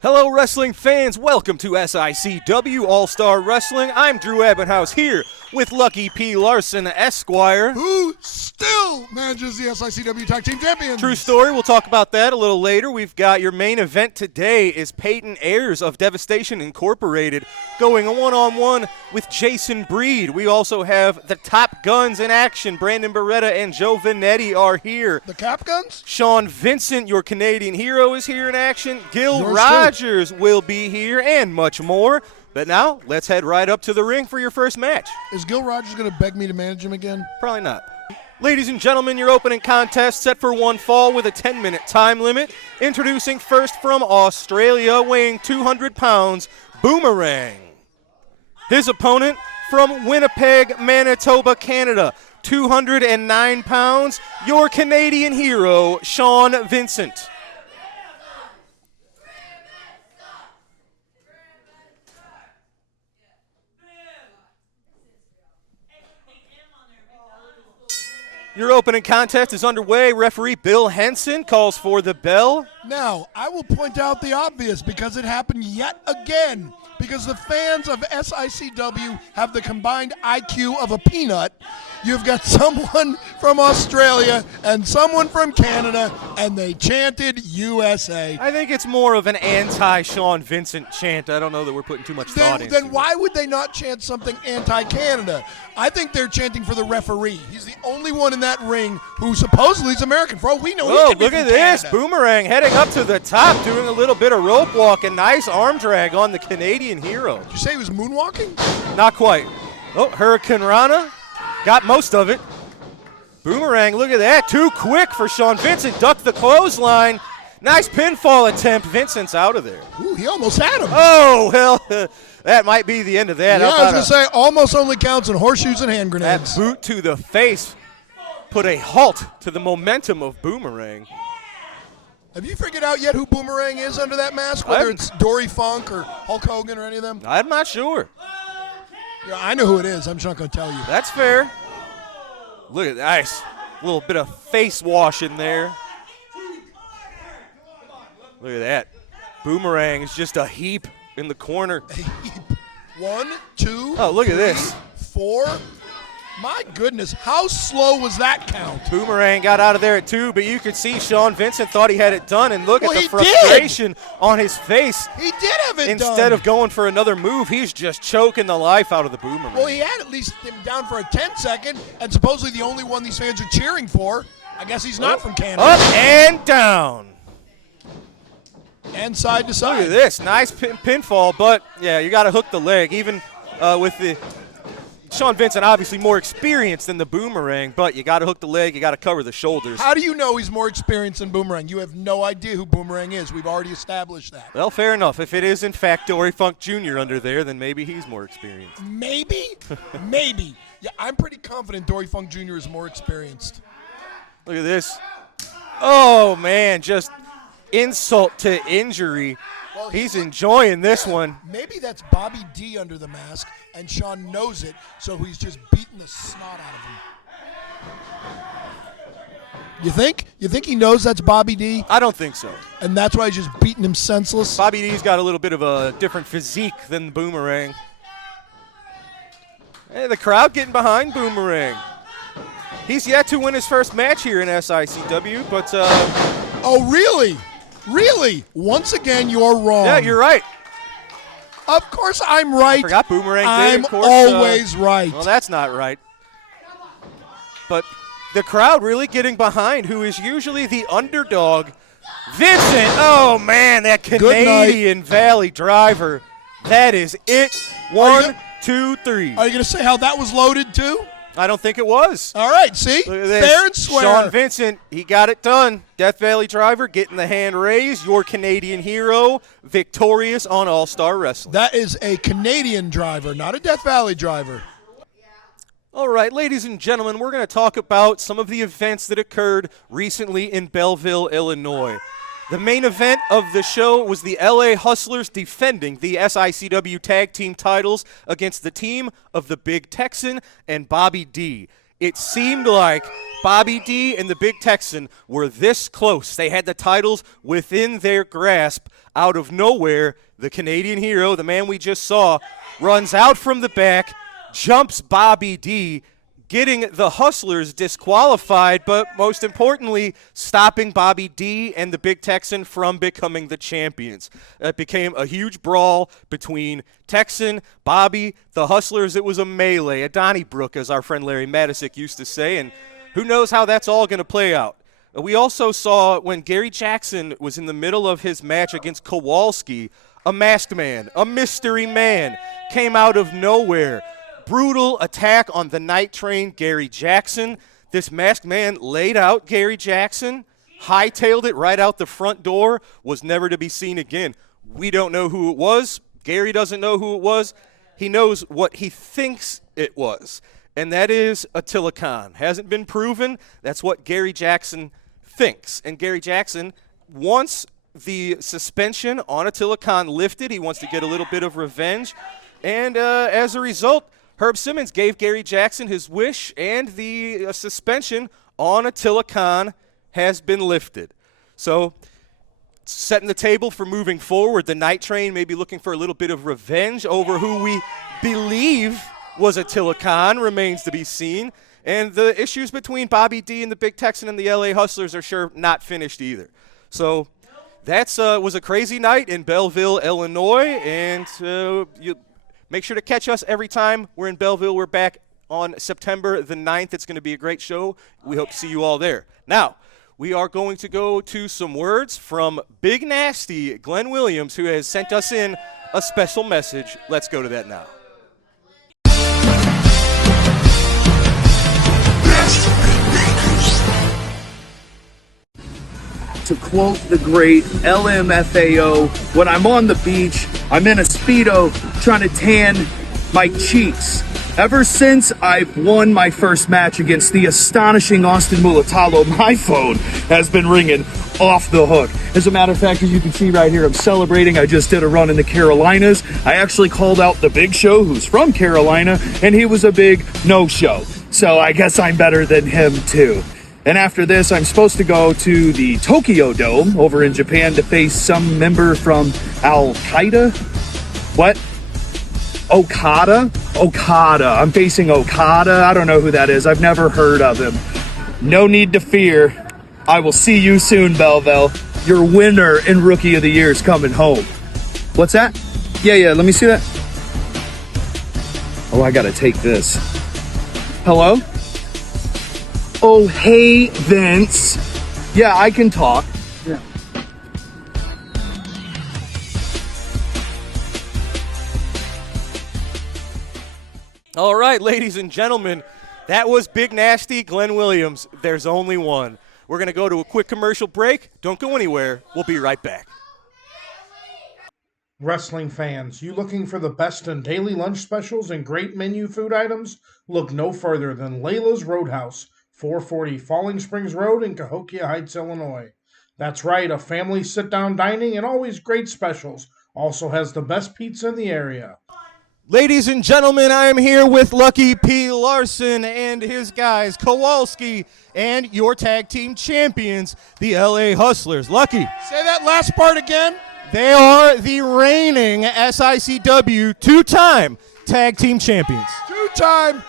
Hello, wrestling fans. Welcome to SICW All-Star Wrestling. I'm Drew Ebenhouse here with Lucky P. Larson, Esquire. Who still manages the SICW Tag Team Champions. True story. We'll talk about that a little later. We've got your main event today is Peyton Ayers of Devastation Incorporated going one-on-one with Jason Breed. We also have the Top Guns in action. Brandon Beretta and Joe Vanetti are here. The Cap Guns? Sean Vincent, your Canadian hero, is here in action. Gil Yours Rogers will be here and much more. But now, let's head right up to the ring for your first match. Is Gil Rogers going to beg me to manage him again? Probably not. Ladies and gentlemen, your opening contest set for one fall with a 10-minute time limit. Introducing first from Australia, weighing 200 pounds, Boomerang. His opponent from Winnipeg, Manitoba, Canada, 209 pounds, your Canadian hero, Sean Vincent. Your opening contest is underway. Referee Bill Henson calls for the bell. Now, I will point out the obvious because it happened yet again. Because the fans of SICW have the combined IQ of a peanut. You've got someone from Australia and someone from Canada, and they chanted USA. I think it's more of an anti-Sean Vincent chant. I don't know that we're putting too much thought into it. Then why would they not chant something anti-Canada? I think they're chanting for the referee. He's the only one in that ring who supposedly is American. For all we know, whoa, he could be look from at this. Canada. Boomerang heading up to the top, doing a little bit of rope walk, a nice arm drag on the Canadian hero. Did you say he was moonwalking? Not quite. Oh, Hurricane Rana got most of it. Boomerang, look at that. Too quick for Sean Vincent. Ducked the clothesline. Nice pinfall attempt. Vincent's out of there. Ooh, he almost had him. Oh, well, that might be the end of that. Yeah, I was going to say, almost only counts in horseshoes and hand That grenades. boot to the face put a halt to the momentum of Boomerang. Have you figured out yet who Boomerang is under that mask? Whether it's Dory Funk or Hulk Hogan or any of them? I'm not sure. Yeah, I know who it is. I'm just not going to tell you. That's fair. Look at that. Nice. Little bit of face wash in there. Look at that. Boomerang is just a heap in the corner. One, two, Oh, look at three, this. 4. My goodness, how slow was that count? Boomerang got out of there at 2, but you could see Sean Vincent thought he had it done, and look Well, at the he frustration on his face. He did have it Instead done. of going for another move, he's just choking the life out of the Boomerang. Well, he had at least him down for a 10-second, and supposedly the only one these fans are cheering for. I guess he's not from Canada. Up and down. And side to side. Look at this. Nice pinfall, but, yeah, you got to hook the leg. Even with the Sean Vincent, obviously more experienced than the Boomerang, but you got to hook the leg. You got to cover the shoulders. How do you know he's more experienced than Boomerang? You have no idea who Boomerang is. We've already established that. Well, fair enough. If it is, in fact, Dory Funk Jr. under there, then maybe he's more experienced. Maybe? Maybe. Yeah, I'm pretty confident Dory Funk Jr. is more experienced. Look at this. Oh, man, just insult to injury. Well, He's enjoying this one. Maybe that's Bobby D under the mask, and Sean knows it, so he's just beating the snot out of him. You think? You think he knows that's Bobby D, I don't think so. and that's why he's just beating him senseless? Bobby D's got a little bit of a different physique than Boomerang. Hey, the crowd getting behind Boomerang. He's yet to win his first match here in SICW, but Oh, really? Really? Once again, you're wrong. yeah, you're right. Of course I'm right. Forgot Boomerang did, I'm of course. always right. Well, that's not right. But the crowd really getting behind who is usually the underdog. Vincent, oh, man, that Canadian Valley driver. That is it. 1, 2, 3. Are you going to say how that was loaded, too? I don't think it was. All right, see? Look at this. Fair and square. Sean Vincent, he got it done. Death Valley driver getting the hand raised. Your Canadian hero, victorious on All-Star Wrestling. That is a Canadian driver, not a Death Valley driver. All right, ladies and gentlemen, we're going to talk about some of the events that occurred recently in Belleville, Illinois. The main event of the show was the LA Hustlers defending the SICW tag team titles against the team of the Big Texan and Bobby D. It seemed like Bobby D and the Big Texan were this close. They had the titles within their grasp. Out of nowhere, the Canadian hero, the man we just saw, runs out from the back, jumps Bobby D, getting the Hustlers disqualified, but most importantly, stopping Bobby D and the Big Texan from becoming the champions. It became a huge brawl between Texan, Bobby, the Hustlers. It was a melee, a Donnybrook, as our friend Larry Matisick used to say, and who knows how that's all going to play out. We also saw when Gary Jackson was in the middle of his match against Kowalski, a masked man, a mystery man, came out of nowhere. Brutal attack on the Night Train, Gary Jackson. This masked man laid out Gary Jackson, hightailed it right out the front door, was never to be seen again. We don't know who it was. Gary doesn't know who it was. He knows what he thinks it was, and that is Attila Khan. Hasn't been proven. That's what Gary Jackson thinks. And Gary Jackson wants the suspension on Attila Khan lifted. He wants to get a little bit of revenge. And as a result, Herb Simmons gave Gary Jackson his wish, and the suspension on Attila Khan has been lifted. So, setting the table for moving forward, the Night Train may be looking for a little bit of revenge over who we believe was Attila Khan, remains to be seen. And the issues between Bobby D and the Big Texan and the LA Hustlers are sure not finished either. So, that was a crazy night in Belleville, Illinois, and you make sure to catch us every time we're in Belleville. We're back on September the 9th. It's going to be a great show. We hope to see you all there. Now, we are going to go to some words from Big Nasty Glenn Williams, who has sent us in a special message. Let's go to that now. To quote the great LMFAO, when I'm on the beach, I'm in a Speedo trying to tan my cheeks. Ever since I've won my first match against the astonishing Austin Mulatalo, my phone has been ringing off the hook. As a matter of fact, as you can see right here, I'm celebrating. I just did a run in the Carolinas. I actually called out the Big Show, who's from Carolina, and he was a big no-show. So I guess I'm better than him too. And after this, I'm supposed to go to the Tokyo Dome over in Japan to face some member from Al-Qaeda. What? Okada? Okada. I'm facing Okada. I don't know who that is. I've never heard of him. No need to fear. I will see you soon, Belleville. Your winner in Rookie of the Year is coming home. What's that? Yeah, let me see that. Oh, I gotta take this. Hello? Oh, hey, Vince. Yeah, I can talk. Yeah. All right, ladies and gentlemen, that was Big Nasty Glenn Williams. There's only one. We're going to go to a quick commercial break. Don't go anywhere. We'll be right back. Wrestling fans, you looking for the best in daily lunch specials and great menu food items? Look no further than Layla's Roadhouse, 440 Falling Springs Road in Cahokia Heights, Illinois. That's right, a family sit-down dining and always great specials. Also has the best pizza in the area. Ladies and gentlemen, I am here with Lucky P. Larson and his guys, Kowalski, and your tag team champions, the LA Hustlers. Lucky. Say that last part again. They are the reigning SICW two-time tag team champions. Two-time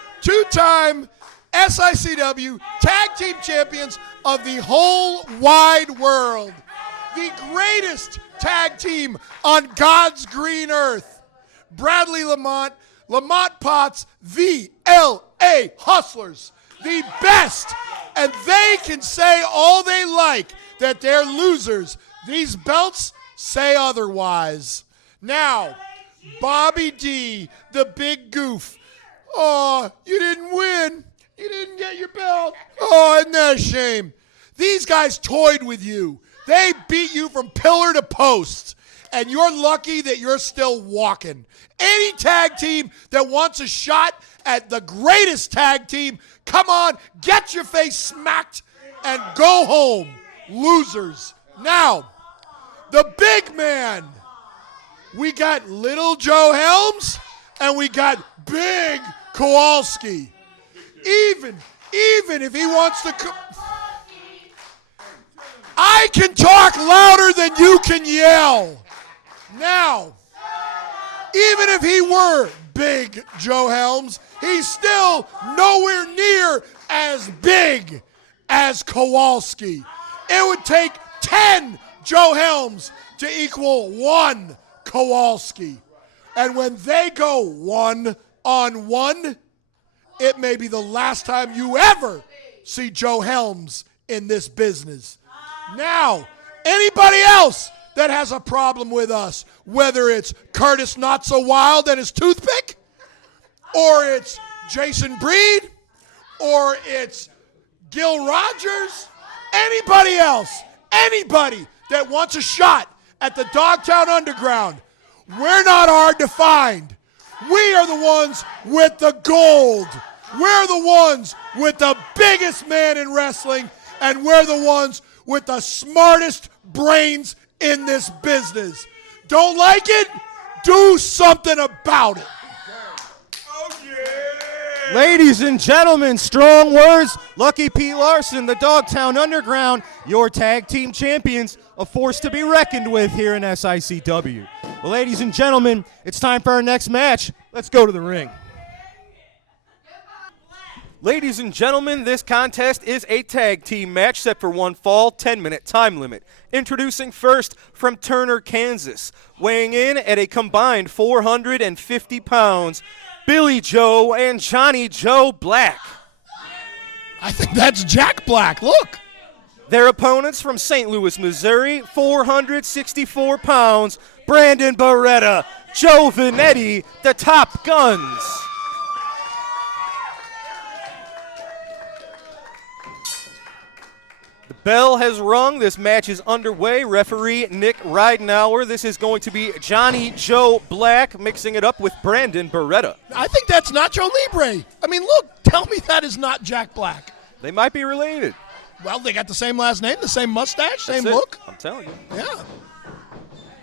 SICW tag team champions of the whole wide world. The greatest tag team on God's green earth. Bradley Lamont, Lamont Potts, the LA Hustlers, the best. And they can say all they like that they're losers. These belts say otherwise. Now, Bobby D, the big goof. Oh, you didn't win. You didn't get your belt. Oh, isn't that a shame? These guys toyed with you. They beat you from pillar to post. And you're lucky that you're still walking. Any tag team that wants a shot at the greatest tag team, come on, get your face smacked and go home. Losers. Now, the big man. We got Little Joe Helms and we got Big Kowalski. Even if he wants to I can talk louder than you can yell. Now, even if he were big Joe Helms, he's still nowhere near as big as Kowalski. It would take 10 Joe Helms to equal 1 Kowalski. And when they go 1-on-1, it may be the last time you ever see Joe Helms in this business. Now, anybody else that has a problem with us, whether it's Curtis Not So Wild and his toothpick, or it's Jason Breed, or it's Gil Rogers, anybody else, anybody that wants a shot at the Dogtown Underground, we're not hard to find. We are the ones with the gold. We're the ones with the biggest man in wrestling, and we're the ones with the smartest brains in this business. Don't like it? Do something about it. Ladies and gentlemen, strong words. Lucky P. Larson, the Dogtown Underground, your tag team champions, a force to be reckoned with here in SICW. Well, ladies and gentlemen, it's time for our next match. Let's go to the ring. Ladies and gentlemen, this contest is a tag team match set for one fall, 10-minute time limit. Introducing first from Turner, Kansas, weighing in at a combined 450 pounds, Billy Joe and Johnny Joe Black. I think that's Jack Black. Look. Their opponents from St. Louis, Missouri, 464 pounds, Brandon Beretta, Joe Vanetti, the Top Guns. The bell has rung. This match is underway. Referee Nick Ridenauer. This is going to be Johnny Joe Black mixing it up with Brandon Beretta. I think that's Nacho Libre. I mean, look, tell me that is not Jack Black. They might be related. Well, they got the same last name, the same mustache, same That's it. look. I'm telling you. Yeah.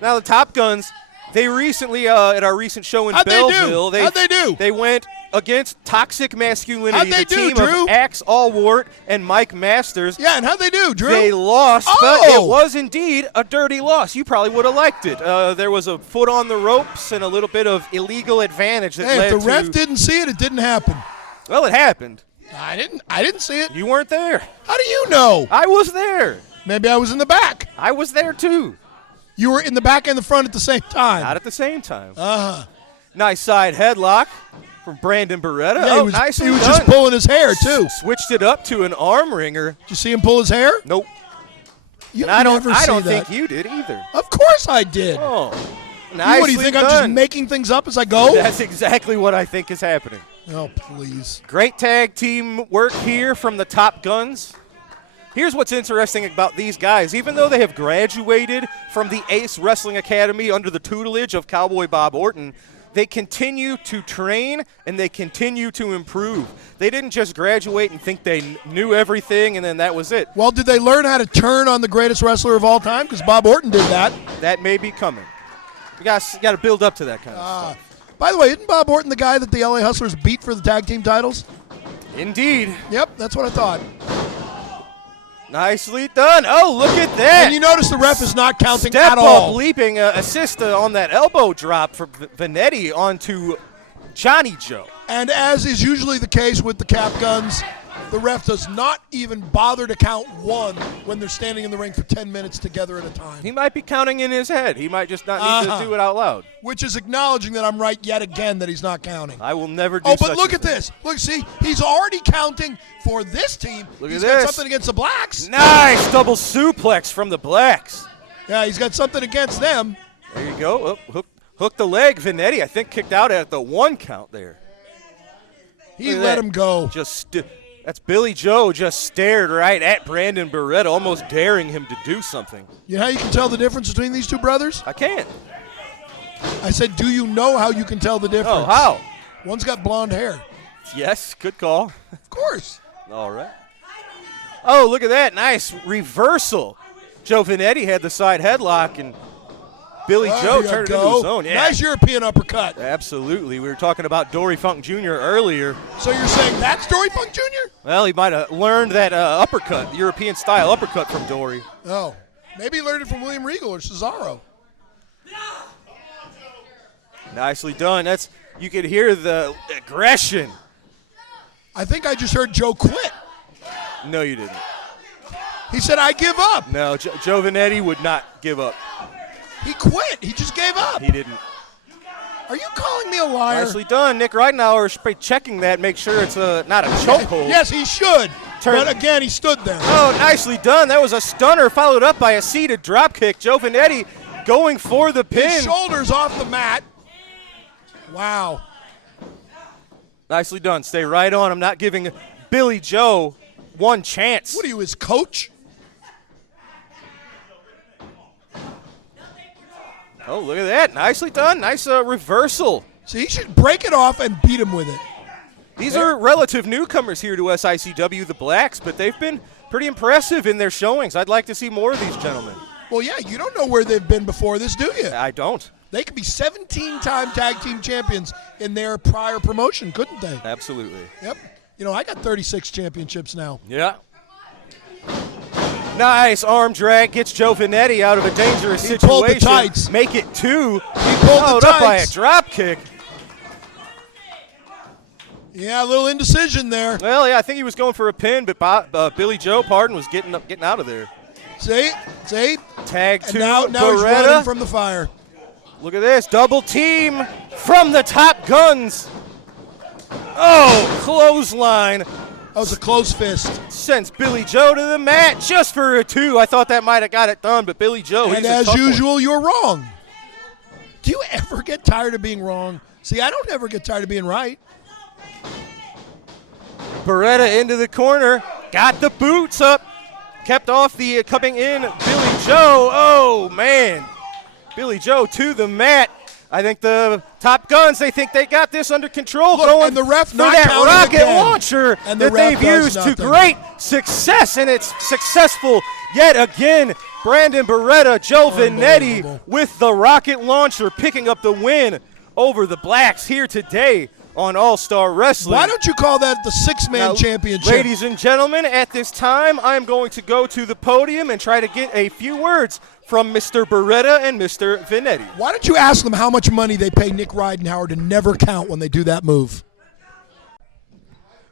Now the Top Guns, they recently, at our recent show in How'd Belleville, How'd they do? They went against Toxic Masculinity, How'd they the do, team Drew? of Axe Allwart and Mike Masters. Yeah, and how'd they do, Drew? They lost, Oh! but it was indeed a dirty loss. You probably would have liked it. There was a foot on the ropes and a little bit of illegal advantage that Hey, led if the ref to. didn't see it, it didn't happen. Well, it happened. I didn't see it. You weren't there. How do you know? I was there. Maybe I was in the back. I was there too. You were in the back and the front at the same time. Not at the same time. Uh-huh. Nice side headlock from Brandon Beretta. Yeah, Nicely he was done. just pulling his hair, too. Switched it up to an arm wringer. Did you see him pull his hair? Nope. You And I don't never see that. think you did either. Of course I did. Oh. What Nicely do you think? done. I'm just making things up as I go? That's exactly what I think is happening. Oh, please. Great tag team work here from the Top Guns. Here's what's interesting about these guys. Even though they have graduated from the Ace Wrestling Academy under the tutelage of Cowboy Bob Orton, they continue to train and they continue to improve. They didn't just graduate and think they knew everything and then that was it. Well, did they learn how to turn on the greatest wrestler of all time? Because Bob Orton did that. That may be coming. You got to build up to that kind of stuff. By the way, isn't Bob Orton the guy that the LA Hustlers beat for the tag team titles? Indeed. Yep, that's what I thought. Nicely done. Oh, look at that. And you notice the ref is not counting Step at all. up leaping assist on that elbow drop for Vanetti onto Johnny Joe. And as is usually the case with the Cap Guns, the ref does not even bother to count one when they're standing in the ring for 10 minutes together at a time. He might be counting in his head. He might just not need to do it out loud. Which is acknowledging that I'm right yet again that he's not counting. I will never do Oh, such but look a at thing. this. Look, see, he's already counting for this team. Look at He's this. got something against the Blacks. Nice double suplex from the Blacks. Yeah, he's got something against them. There you go. Oh, hook the leg. Vanetti, I think, kicked out at the 1 count there. He Look at let that. him go. That's Billy Joe just stared right at Brandon Beretta, almost daring him to do something. You know how you can tell the difference between these two brothers? I can't. I said, do you know how you can tell the difference? Oh, how? One's got blonde hair. Yes, good call. Of course. All right. Oh, look at that. Nice reversal. Joe Vanetti had the side headlock, and Billy Joe There turned you it into go. his own. Yeah. Nice European uppercut. Absolutely. We were talking about Dory Funk Jr. earlier. So you're saying that's Dory Funk Jr.? Well, he might have learned that uppercut, the European-style uppercut from Dory. Oh, maybe he learned it from William Regal or Cesaro. Nicely done. You could hear the aggression. I think I just heard Joe quit. No, you didn't. He said, I give up. No, Joe Vanetti would not give up. He quit. He just gave up. He didn't. Are you calling me a liar? Nicely done. Nick Ridenour should be checking that, make sure it's not a chokehold. Yes, he should. But again, he stood there. Oh, nicely done. That was a stunner followed up by a seated dropkick. Joe Vanetti going for the pin. His shoulders off the mat. Wow. Nicely done. Stay right on. I'm not giving Billy Joe one chance. What are you, his coach? Oh, look at that. Nicely done. Nice reversal. So he should break it off and beat him with it. These are relative newcomers here to SICW, the Blacks, but they've been pretty impressive in their showings. I'd like to see more of these gentlemen. Well, yeah, you don't know where they've been before this, do you? I don't. They could be 17-time tag team champions in their prior promotion, couldn't they? Absolutely. Yep. You know, I got 36 championships now. Yeah. Nice arm drag gets Joe Vanetti out of a dangerous He situation. pulled the tights. Make it 2. He pulled the Followed up by a tights. drop kick. Yeah, a little indecision there. Well, yeah, I think he was going for a pin, but Billy Joe, was getting out of there. See? Tag And 2, now he's running Beretta. from the fire. Look at this, double team from the Top Guns. Oh, clothesline. That was a close fist. Sends Billy Joe to the mat just for a 2. I thought that might have got it done, but Billy Joe, And he's a as tough usual, one. you're wrong. Do you ever get tired of being wrong? See, I don't ever get tired of being right. Beretta into the corner, got the boots up, kept off the coming in Billy Joe. Oh, man. Billy Joe to the mat. I think the Top Guns, they think they got this under control. Look, going and the ref for not that counting rocket again. launcher And the that ref they've does used to nothing. great success, and it's successful yet again. Brandon Beretta, Joe Vanetti Unbelievable. with the rocket launcher, picking up the win over the Blacks here today on All-Star Wrestling. Why don't you call that the six-man Now, championship? Ladies and gentlemen, at this time, I'm going to go to the podium and try to get a few words from Mr. Beretta and Mr. Vanetti. Why don't you ask them how much money they pay Nick Ridenour to never count when they do that move?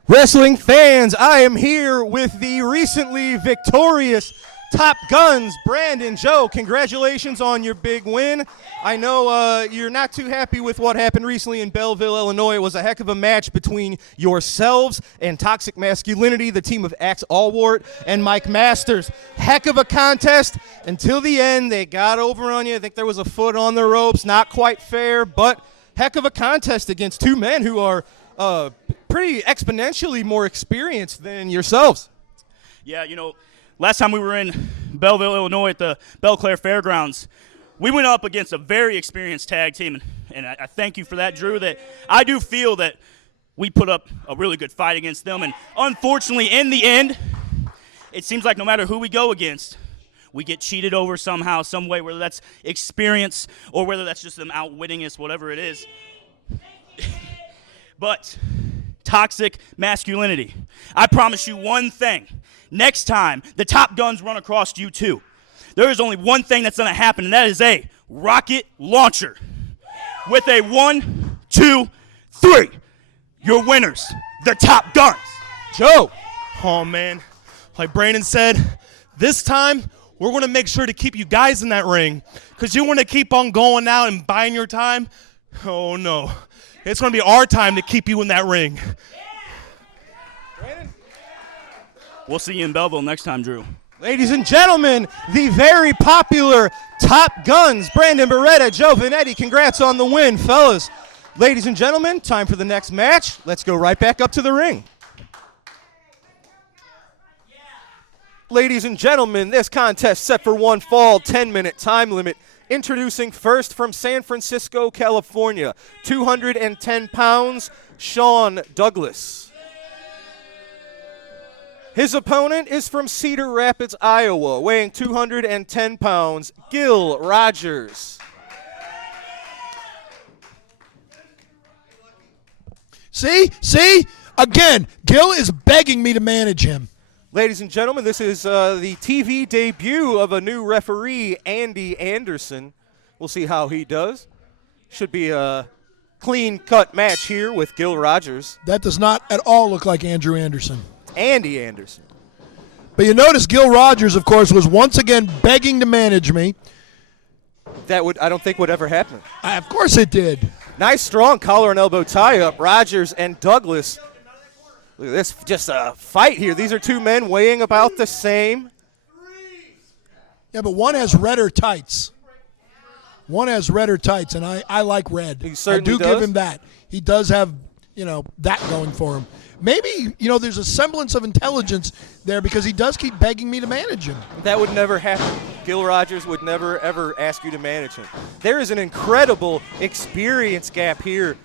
Wrestling fans, I am here with the recently victorious Top Guns, Brandon Joe. Congratulations on your big win. I know you're not too happy with what happened recently in Belleville, Illinois. It was a heck of a match between yourselves and Toxic Masculinity, the team of Axe Allwart and Mike Masters. Heck of a contest until the end. They got over on you. I think there was a foot on the ropes. Not quite fair, but heck of a contest against two men who are pretty exponentially more experienced than yourselves. Yeah, you know, last time we were in Belleville, Illinois at the Belle Claire Fairgrounds, we went up against a very experienced tag team, and I thank you for that, Drew. That I do feel that we put up a really good fight against them, and unfortunately, in the end, it seems like no matter who we go against, we get cheated over somehow, some way, whether that's experience or whether that's just them outwitting us, whatever it is. But Toxic Masculinity, I promise you one thing. Next time the Top Guns run across you too, there is only one thing that's going to happen, and that is a rocket launcher. With a 1, 2, 3, your winners, the Top Guns. Joe. Oh, man. Like Brandon said, this time we're going to make sure to keep you guys in that ring because you want to keep on going out and buying your time. Oh, no. It's going to be our time to keep you in that ring. We'll see you in Belleville next time, Drew. Ladies and gentlemen, the very popular Top Guns, Brandon Beretta, Joe Vanetti. Congrats on the win, fellas. Ladies and gentlemen, time for the next match. Let's go right back up to the ring. Ladies and gentlemen, this contest set for one fall, 10-minute time limit. Introducing first from San Francisco, California, 210 pounds, Sean Douglas. His opponent is from Cedar Rapids, Iowa, weighing 210 pounds, Gil Rogers. See? Again, Gil is begging me to manage him. Ladies and gentlemen, this is the TV debut of a new referee, Andy Anderson. We'll see how he does. Should be a clean-cut match here with Gil Rogers. That does not at all look like Andrew Anderson. Andy Anderson. But you notice Gil Rogers, of course, was once again begging to manage me. That I don't think would ever happen. Of course it did. Nice, strong collar and elbow tie-up. Rogers and Douglas. Look at this, just a fight here. These are two men weighing about the same. Yeah, but one has redder tights. And I like red. He certainly I do does. give him that. He does have, that going for him. Maybe, there's a semblance of intelligence there because he does keep begging me to manage him. That would never happen. Gil Rogers would never, ever ask you to manage him. There is an incredible experience gap here.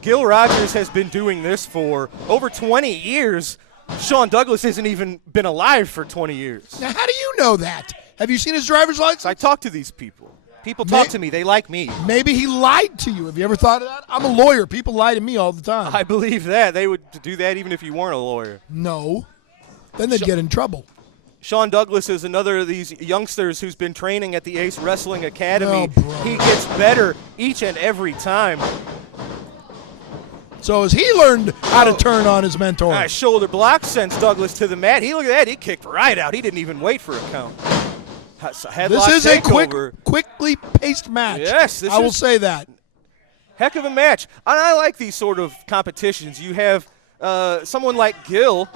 Gil Rogers has been doing this for over 20 years. Sean Douglas hasn't even been alive for 20 years. Now, how do you know that? Have you seen his driver's license? I talk to these people. People talk to me. They like me. Maybe he lied to you. Have you ever thought of that? I'm a lawyer. People lie to me all the time. I believe that. They would do that even if you weren't a lawyer. No. Then they'd get in trouble. Sean Douglas is another of these youngsters who's been training at the Ace Wrestling Academy. Oh, bro. He gets better each and every time. So has he learned how to turn on his mentor? Nice shoulder block sends Douglas to the mat. Look at that. He kicked right out. He didn't even wait for a count. This is a quickly paced match. Yes, I will say that. Heck of a match. And I like these sort of competitions. You have someone like Gil.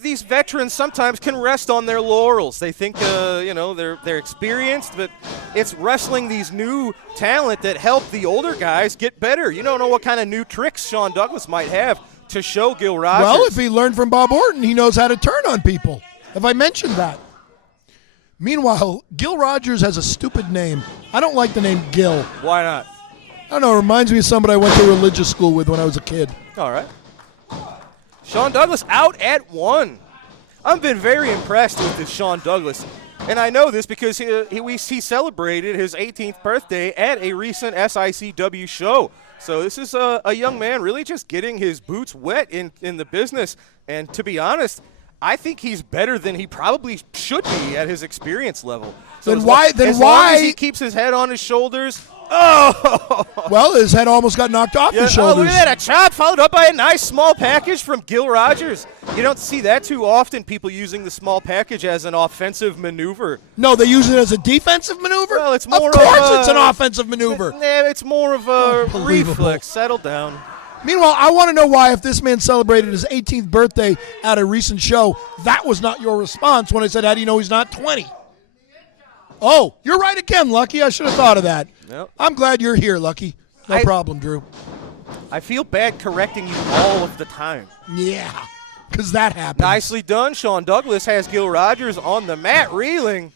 These veterans sometimes can rest on their laurels. They think, they're experienced, but it's wrestling these new talent that help the older guys get better. You don't know what kind of new tricks Sean Douglas might have to show Gil Rogers. Well, if he learned from Bob Orton, he knows how to turn on people. Have I mentioned that? Meanwhile, Gil Rogers has a stupid name. I don't like the name Gil. Why not? I don't know. It reminds me of somebody I went to religious school with when I was a kid. All right. Sean Douglas out at 1. I've been very impressed with this Sean Douglas. And I know this because he celebrated his 18th birthday at a recent SICW show. So this is a young man really just getting his boots wet in the business. And to be honest, I think he's better than he probably should be at his experience level. So as long as he keeps his head on his shoulders. Oh! Well, his head almost got knocked off his shoulders. Oh, look at that. A chop followed up by a nice small package from Gil Rogers. You don't see that too often, people using the small package as an offensive maneuver. No, they use it as a defensive maneuver? Well, it's more of course it's an offensive maneuver. It's more of a reflex. Settle down. Meanwhile, I want to know why, if this man celebrated his 18th birthday at a recent show, that was not your response when I said, how do you know he's not 20? Oh, you're right again, Lucky. I should have thought of that. Yep. I'm glad you're here, Lucky. No problem, Drew. I feel bad correcting you all of the time. Yeah, because that happened. Nicely done. Sean Douglas has Gil Rogers on the mat, reeling.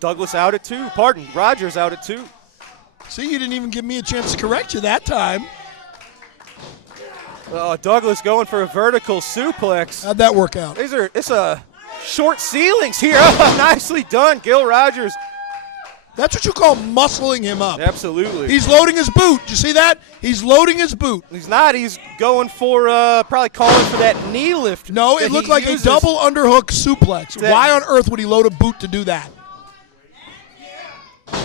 Douglas out at 2. Rogers out at 2. See, you didn't even give me a chance to correct you that time. Douglas going for a vertical suplex. How'd that work out? It's short ceilings here. Oh, nicely done, Gil Rogers. That's what you call muscling him up. Absolutely. He's loading his boot. You see that? He's loading his boot. He's not. He's going for probably calling for that knee lift. No, it looked like a double underhook suplex. Why on earth would he load a boot to do that?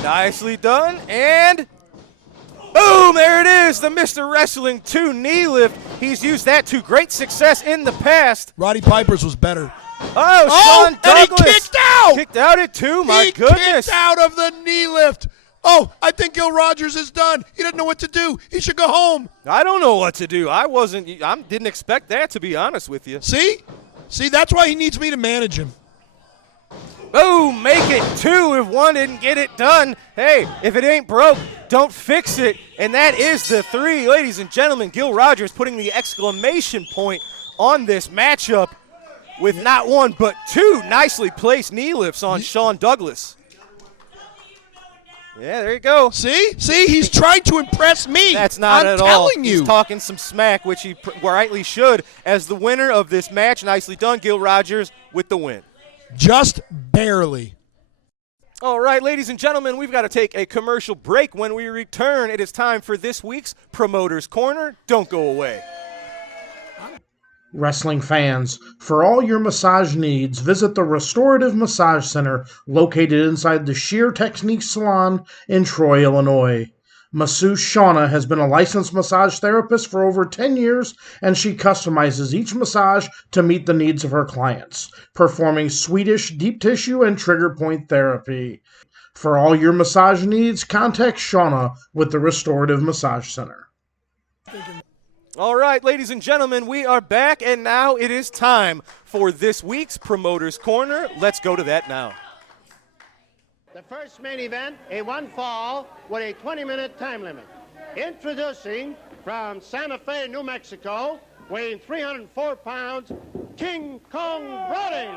Nicely done, and boom, there it is, the Mr. Wrestling 2 knee lift. He's used that to great success in the past. Roddy Piper's was better. Sean Douglas. And he kicked out. Kicked out at 2, my goodness. He kicked out of the knee lift. Oh, I think Gil Rogers is done. He doesn't know what to do. He should go home. I don't know what to do. I didn't expect that, to be honest with you. See, that's why he needs me to manage him. Boom, make it 2 if one didn't get it done. Hey, if it ain't broke, don't fix it. And that is the 3. Ladies and gentlemen, Gil Rogers putting the exclamation point on this matchup with not 1 but 2 nicely placed knee lifts on Sean Douglas. Yeah, there you go. See, he's trying to impress me. That's not at all. I'm telling you. He's talking some smack, which he rightly should. As the winner of this match, nicely done, Gil Rogers with the win. Just barely. All right, ladies and gentlemen, we've got to take a commercial break. When we return, it is time for this week's Promoter's Corner. Don't go away. Wrestling fans, for all your massage needs, visit the Restorative Massage Center located inside the Sheer Technique Salon in Troy, Illinois. Masseuse Shauna has been a licensed massage therapist for over 10 years, and she customizes each massage to meet the needs of her clients, performing Swedish deep tissue and trigger point therapy. For all your massage needs, contact Shauna with the Restorative Massage Center. All right, ladies and gentlemen, we are back, and now it is time for this week's Promoter's Corner. Let's go to that now. The first main event, a one fall with a 20-minute time limit. Introducing from Santa Fe, New Mexico, weighing 304 pounds, King Kong Brody.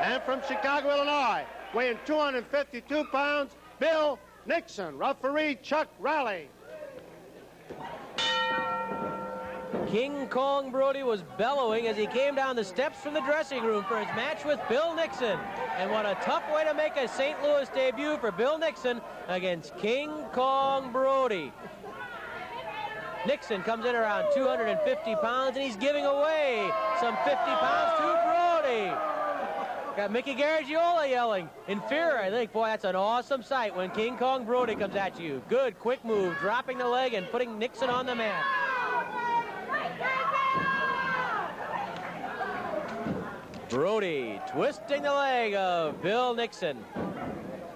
And from Chicago, Illinois, weighing 252 pounds, Bill Nixon. Referee Chuck Riley. King Kong Brody was bellowing as he came down the steps from the dressing room for his match with Bill Nixon. And what a tough way to make a St. Louis debut for Bill Nixon against King Kong Brody. Nixon comes in around 250 pounds, and he's giving away some 50 pounds to Brody. Got Mickey Garagiola yelling in fear, I think. Boy, that's an awesome sight when King Kong Brody comes at you. Good, quick move, dropping the leg and putting Nixon on the mat. Brody twisting the leg of Bill Nixon.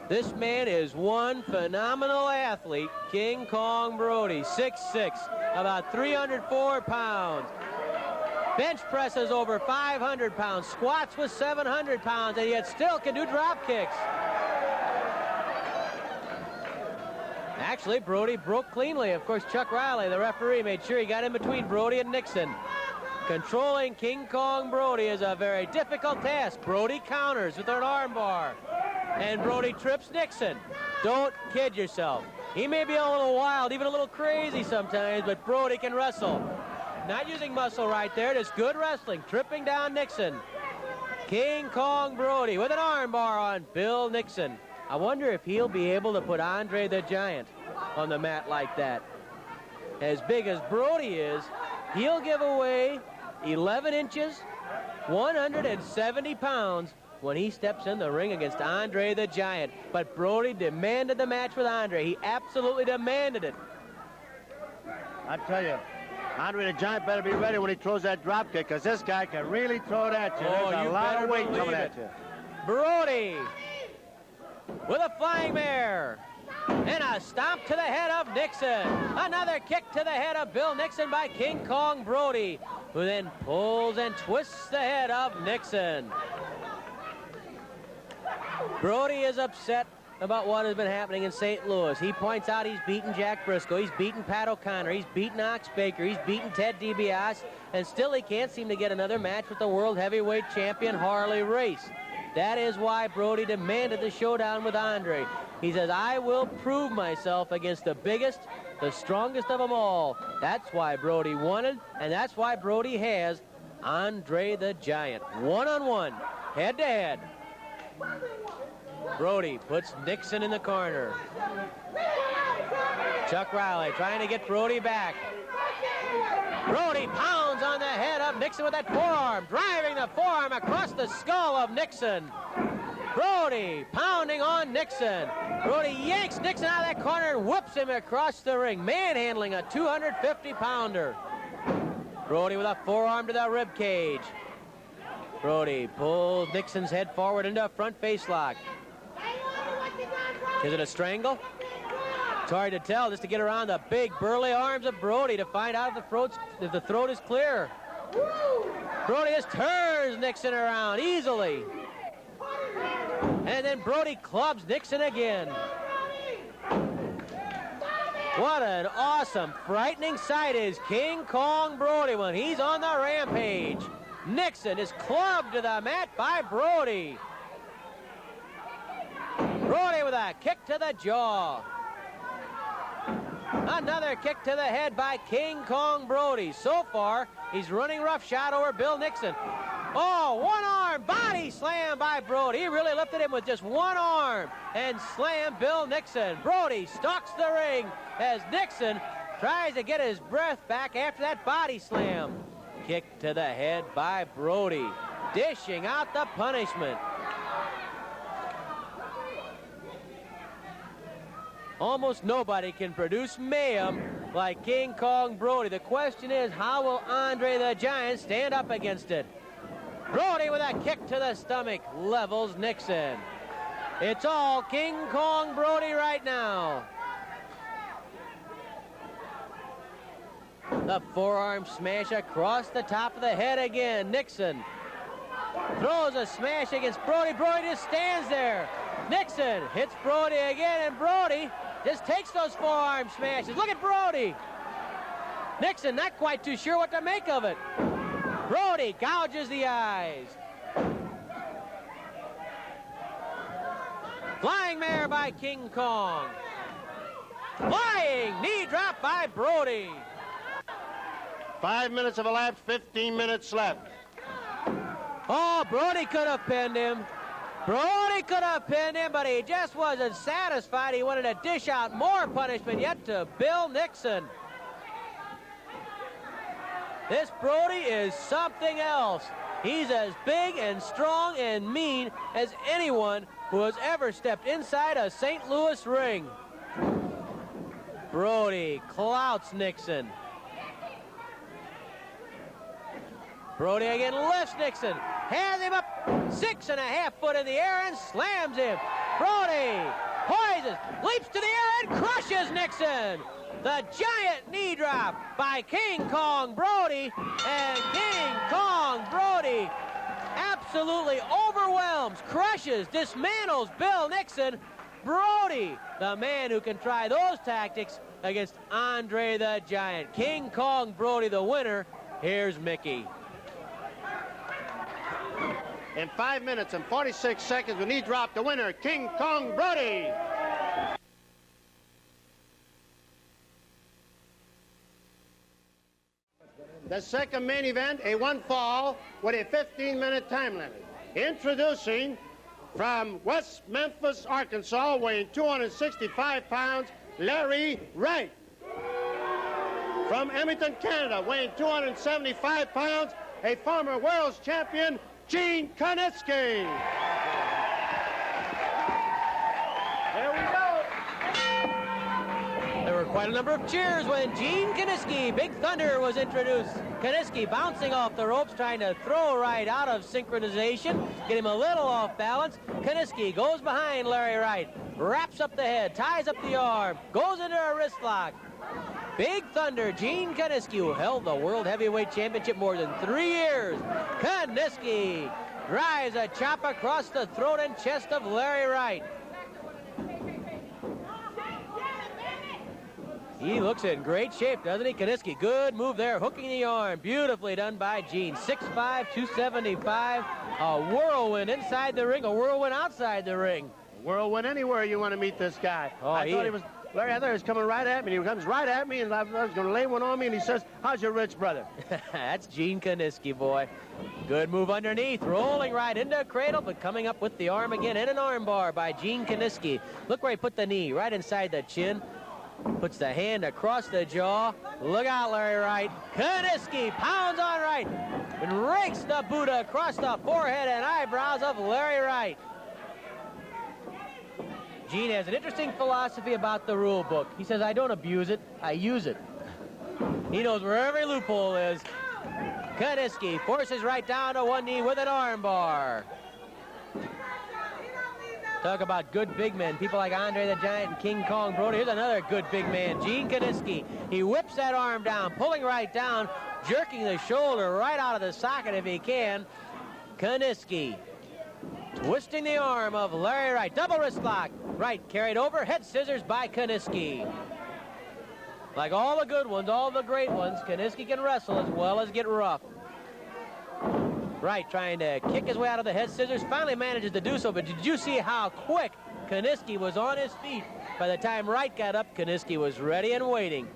This man is one phenomenal athlete, King Kong Brody, 6'6", about 304 pounds. Bench presses over 500 pounds, squats with 700 pounds, and yet still can do drop kicks. Actually, Brody broke cleanly. Of course, Chuck Riley, the referee, made sure he got in between Brody and Nixon. Controlling King Kong Brody is a very difficult task. Brody counters with an armbar. And Brody trips Nixon. Don't kid yourself. He may be a little wild, even a little crazy sometimes, but Brody can wrestle. Not using muscle right there, just good wrestling. Tripping down Nixon. King Kong Brody with an armbar on Bill Nixon. I wonder if he'll be able to put Andre the Giant on the mat like that. As big as Brody is, he'll give away 11 inches, 170 pounds when he steps in the ring against Andre the Giant. But Brody demanded the match with Andre. He absolutely demanded it. I tell you, Andre the Giant better be ready when he throws that drop kick, because this guy can really throw it at you. There's a lot of weight coming at you. Brody with a flying mare. And a stomp to the head of Nixon. Another kick to the head of Bill Nixon by King Kong Brody, who then pulls and twists the head of Nixon. Brody is upset about what has been happening in St. Louis. He points out he's beaten Jack Briscoe, he's beaten Pat O'Connor, he's beaten Ox Baker, he's beaten Ted DiBiase, and still he can't seem to get another match with the World Heavyweight Champion Harley Race. That is why Brody demanded the showdown with Andre. He says, I will prove myself against the biggest, the strongest of them all. That's why Brody wanted, and that's why Brody has Andre the Giant. One-on-one, head-to-head. Brody puts Nixon in the corner. Chuck Riley trying to get Brody back. Brody pounds on the head of Nixon with that forearm, driving the forearm across the skull of Nixon. Brody pounding on Nixon. Brody yanks Nixon out of that corner and whips him across the ring, manhandling a 250-pounder. Brody with a forearm to the rib cage. Brody pulls Nixon's head forward into a front face lock. Is it a strangle? It's hard to tell, just to get around the big burly arms of Brody to find out if the throat is clear. Brody just turns Nixon around easily. And then Brody clubs Nixon again. What an awesome, frightening sight is King Kong Brody when he's on the rampage. Nixon is clubbed to the mat by Brody. Brody with a kick to the jaw. Another kick to the head by King Kong Brody. So far, he's running roughshod over Bill Nixon. Oh, one arm body slam by Brody. He really lifted him with just one arm and slammed Bill Nixon. Brody stalks the ring as Nixon tries to get his breath back after that body slam. Kick to the head by Brody, dishing out the punishment. Almost nobody can produce mayhem like King Kong Brody. The question is, how will Andre the Giant stand up against it? Brody with a kick to the stomach levels Nixon. It's all King Kong Brody right now. The forearm smash across the top of the head again. Nixon throws a smash against Brody. Brody just stands there. Nixon hits Brody again, and Brody just takes those forearm smashes. Look at Brody. Nixon not quite too sure what to make of it. Brody gouges the eyes. Flying mare by King Kong. Flying knee drop by Brody. 5 minutes have elapsed, 15 minutes left. Oh, Brody could have pinned him. Brody could have pinned him, but he just wasn't satisfied. He wanted to dish out more punishment yet to Bill Nixon. This Brody is something else. He's as big and strong and mean as anyone who has ever stepped inside a St. Louis ring. Brody clouts Nixon. Brody again lifts Nixon, has him up 6.5 foot in the air and slams him. Brody poises, leaps to the air and crushes Nixon. The giant knee drop by King Kong Brody, and King Kong Brody absolutely overwhelms, crushes, dismantles Bill Nixon. Brody, the man who can try those tactics against Andre the Giant. King Kong Brody, the winner. Here's Mickey. In 5 minutes and 46 seconds, when he dropped the winner, King Kong Brody. The second main event, a one fall with a 15-minute time limit. Introducing from West Memphis, Arkansas, weighing 265 pounds, Larry Wright. From Edmonton, Canada, weighing 275 pounds, a former world's champion, Gene Kaniski. There we go. There were quite a number of cheers when Gene Kaniski, Big Thunder, was introduced. Kaniski bouncing off the ropes, trying to throw Wright out of synchronization, get him a little off balance. Kaniski goes behind Larry Wright, wraps up the head, ties up the arm, goes into a wrist lock. Big Thunder, Gene Kaniski, who held the World Heavyweight Championship more than 3 years. Kaniski drives a chop across the throat and chest of Larry Wright. He looks in great shape, doesn't he? Kaniski, good move there, hooking the arm. Beautifully done by Gene. 6'5", 275. A whirlwind inside the ring, a whirlwind outside the ring. Whirlwind anywhere you want to meet this guy. Oh, I thought he was... Larry, I thought he was coming right at me. He comes right at me, and I was going to lay one on me, and he says, "How's your rich brother?" That's Gene Kaniski, boy. Good move underneath, rolling right into a cradle, but coming up with the arm again, and an arm bar by Gene Kaniski. Look where he put the knee, right inside the chin. Puts the hand across the jaw. Look out, Larry Wright. Kaniski pounds on Wright and rakes the Buddha across the forehead and eyebrows of Larry Wright. Gene has an interesting philosophy about the rule book. He says, I don't abuse it, I use it. He knows where every loophole is. Kaniski forces Wright down to one knee with an arm bar. Talk about good big men, people like Andre the Giant and King Kong Brody. Here's another good big man, Gene Kaniski. He whips that arm down, pulling Wright down, jerking the shoulder right out of the socket if he can. Kaniski twisting the arm of Larry Wright. Double wrist lock. Wright carried over. Head scissors by Kaniski. Like all the good ones, all the great ones, Kaniski can wrestle as well as get rough. Wright trying to kick his way out of the head scissors. Finally manages to do so, but did you see how quick Kaniski was on his feet? By the time Wright got up, Kaniski was ready and waiting.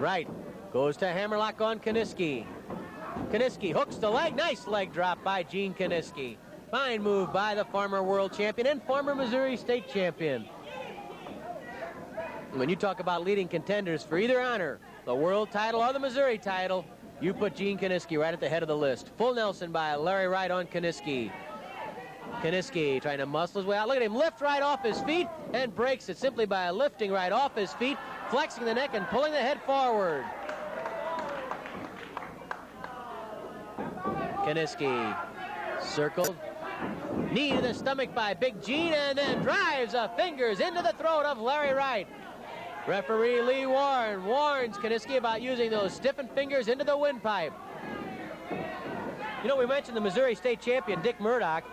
Wright goes to hammerlock on Kaniski. Kaniski hooks the leg. Nice leg drop by Gene Kaniski. Fine move by the former world champion and former Missouri state champion. When you talk about leading contenders for either honor, the world title or the Missouri title, you put Gene Kiniski right at the head of the list. Full Nelson by Larry Wright on Kiniski. Kiniski trying to muscle his way out. Look at him lift right off his feet and breaks it simply by lifting right off his feet, flexing the neck and pulling the head forward. Kiniski circled. Knee to the stomach by Big Gene and then drives the fingers into the throat of Larry Wright. Referee Lee Warren warns Kiniski about using those stiffened fingers into the windpipe. You know, we mentioned the Missouri State champion Dick Murdoch.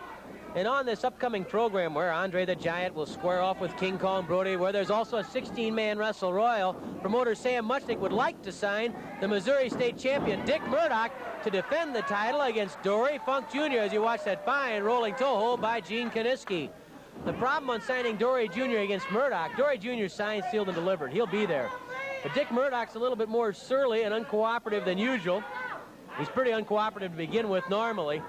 And on this upcoming program where Andre the Giant will square off with King Kong Brody, where there's also a 16-man Wrestle Royal, promoter Sam Muchnick would like to sign the Missouri State champion Dick Murdoch to defend the title against Dory Funk Jr. as you watch that fine rolling toe hold by Gene Kiniski. The problem on signing Dory Jr. against Murdoch, Dory Jr. signed, sealed, and delivered. He'll be there. But Dick Murdoch's a little bit more surly and uncooperative than usual. He's pretty uncooperative to begin with normally.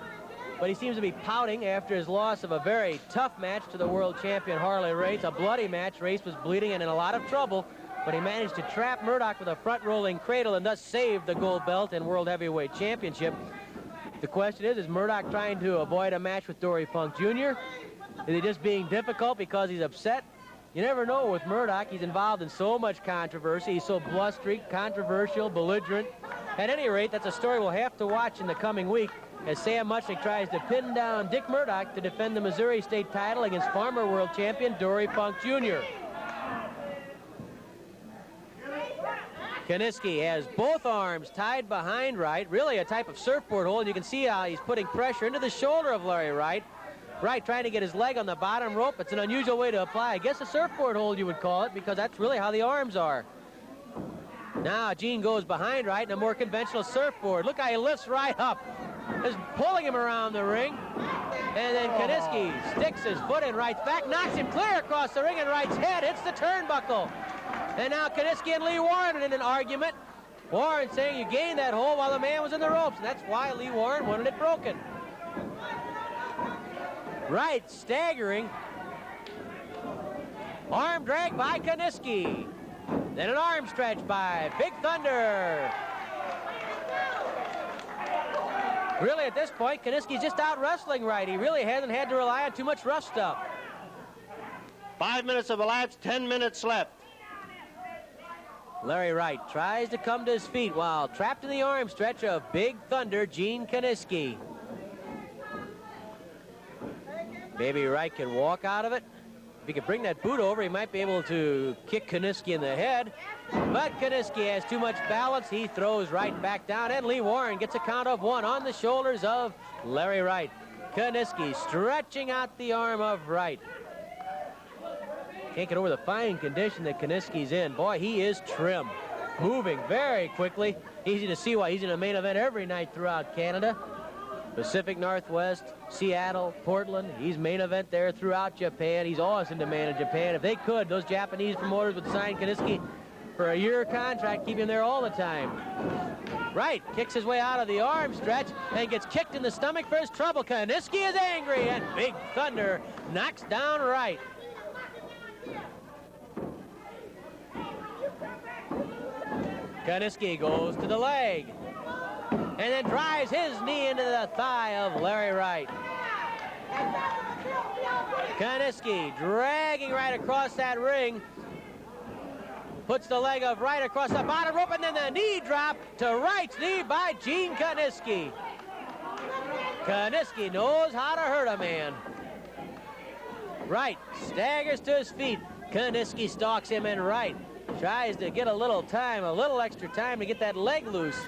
But he seems to be pouting after his loss of a very tough match to the world champion Harley Race. A bloody match. Race was bleeding and in a lot of trouble, but he managed to trap Murdoch with a front-rolling cradle and thus save the gold belt and World Heavyweight Championship. The question is Murdoch trying to avoid a match with Dory Funk Jr.? Is he just being difficult because he's upset? You never know with Murdoch. He's involved in so much controversy. He's so blustery, controversial, belligerent. At any rate, that's a story we'll have to watch in the coming week as Sam Muchnick tries to pin down Dick Murdoch to defend the Missouri State title against former world champion Dory Funk Jr. Kiniski has both arms tied behind Wright, really a type of surfboard hold. You can see how he's putting pressure into the shoulder of Larry Wright. Wright trying to get his leg on the bottom rope. It's an unusual way to apply, I guess, a surfboard hold you would call it, because that's really how the arms are. Now Gene goes behind Wright in a more conventional surfboard. Look how he lifts Wright up. Just pulling him around the ring. And then Kiniski sticks his foot in Wright's back, knocks him clear across the ring, and Wright's head hits the turnbuckle. And now Kiniski and Lee Warren are in an argument. Warren saying you gained that hold while the man was in the ropes, and that's why Lee Warren wanted it broken. Wright staggering. Arm drag by Kiniski. Then an arm stretch by Big Thunder. Really, at this point, Kiniski's just out wrestling Wright. He really hasn't had to rely on too much rough stuff. 5 minutes have elapsed, 10 minutes left. Larry Wright tries to come to his feet while trapped in the arm stretch of Big Thunder, Gene Kiniski. Maybe Wright can walk out of it. If he could bring that boot over, he might be able to kick Kiniski in the head. But Kiniski has too much balance. He throws Wright back down, and Lee Warren gets a count of one on the shoulders of Larry Wright. Kiniski stretching out the arm of Wright. Can't get over the fine condition that Kiniski's in. Boy, he is trim. Moving very quickly. Easy to see why he's in a main event every night throughout Canada. Pacific Northwest, Seattle, Portland. He's main event there throughout Japan. He's always in demand in Japan. If they could, those Japanese promoters would sign Kiniski for a year contract, keep him there all the time. Wright kicks his way out of the arm stretch and gets kicked in the stomach for his trouble. Kiniski is angry, and Big Thunder knocks down Wright. Kiniski goes to the leg and then drives his knee into the thigh of Larry Wright. Kiniski dragging Wright across that ring. Puts the leg of Wright across the bottom rope, and then the knee drop to Wright's knee by Gene Kiniski. Kiniski knows how to hurt a man. Wright staggers to his feet. Kiniski stalks him, and Wright tries to get a little extra time to get that leg loose.